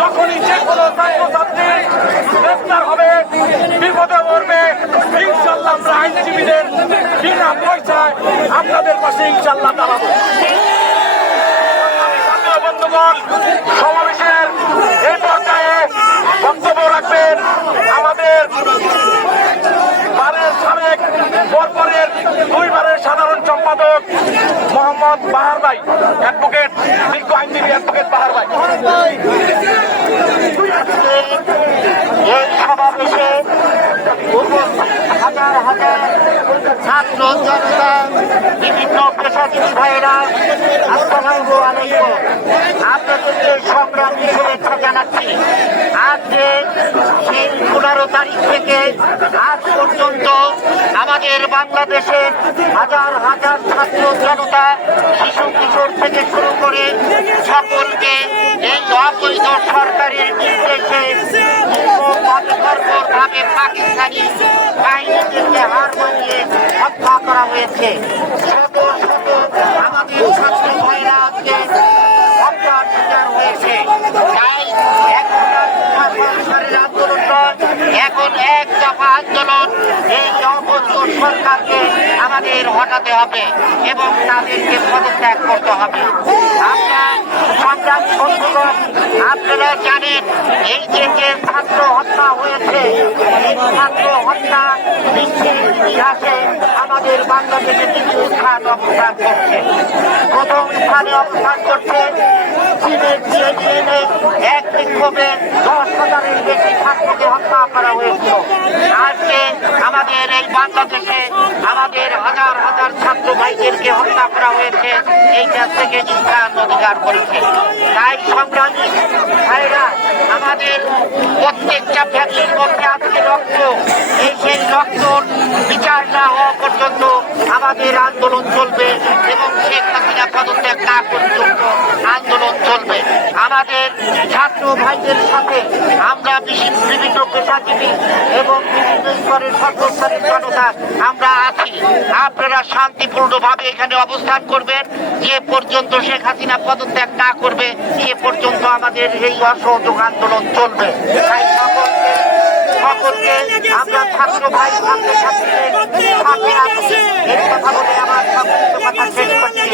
যখনই যে কোনো ছাত্রছাত্রী গ্রেফতার হবে, বিপদে পড়বে, ইনশাল্লাহ আমরা আইনজীবীদের বিনা পয়সায় আপনাদের পাশে ইনশাল্লাহ দাঁড়াবো। বন্ধুগণ, সমাবেশের এই পর্যায়ে বক্তব্য রাখবেন আমাদের সাবেক পরপরের 2 বারের সাধারণ সম্পাদক মোহাম্মদ বাহার ভাই, অ্যাডভোকেট, বিজ্ঞ আইনজীবী অ্যাডভোকেট বাহার ভাই। এই সমাবেশে হাজার হাজার ছাত্র জনতা, বিভিন্ন পেশাজীবী ভাইয়েরা, আসসালামু আলাইকুম, আপনাদেরকে সংগ্রামী শুভেচ্ছা জানাচ্ছি। আজকে সেই 15 তারিখ থেকে আজ পর্যন্ত আমাদের বাংলাদেশে হাজার হাজার ছাত্র জনতা, শিশু কিশোর থেকে শুরু করে সকলকে এই অবৈধ সরকারের নির্দেশে ভাবে পাকিস্তানি বাহিনীদেরকে হার মানিয়ে হত্যা করা হয়েছে। শত শত আমাদের ছাত্র ভাইরা আজকে হত্যার শিকার হয়েছে। তাই এখন সরকারের আন্দোলন নয়, এখন এক দফা আন্দোলন। এই অবৈধ সরকারকে আমাদের হটাতে হবে এবং তাদেরকে পদত্যাগ করতে হবে। আমরা সংগ্রাম বন্ধুগণ, আপনারা জানেন এই যে ছাত্র হত্যা হয়েছে, এই ছাত্র হত্যা বিশ্বের ইতিহাসে আমাদের বাংলাদেশে কিছু স্থান অবস্থান করছে। প্রথম স্থানে অবস্থান করছে চীনের সিএনএ, এক বিক্ষোভে 10,000-এর বেশি ছাত্রকে হত্যা করা হয়েছিল। আজকে আমাদের এই বাংলাদেশে আমাদের হাজার হাজার ছাত্র ভাইদেরকে হত্যা করা হয়েছে, এইটা থেকে স্থান অধিকার করেছে। তাই সংগ্রামী ভাইরা, আমাদের প্রত্যেকটা ফ্যামিলির মধ্যে আজকে রক্ত, এই সেই রক্তর বিচার না হওয়া পর্যন্ত আমাদের আন্দোলন চলবে এবং শেখ হাসিনা পদত্যাগ না পর্যন্ত আন্দোলন চলবে। আমাদের ছাত্র ভাইদের সাথে আমরা বিভিন্ন পেশাজীবী এবং বিভিন্ন স্তরের সর্বস্তরের জনতা আমরা আছি। আপনারা শান্তিপূর্ণভাবে এখানে অবস্থান করবেন। যে পর্যন্ত শেখ হাসিনা পদত্যাগ না করবে সে পর্যন্ত আমাদের এই অসহযোগ আন্দোলন চলবে। তাই সকলকে আমরা ছাত্র ভাই ছাত্র ছাত্রীদের সাথে আছি। এই কথা বলে আমার সংক্ষিপ্ত কথা শেষ করছি।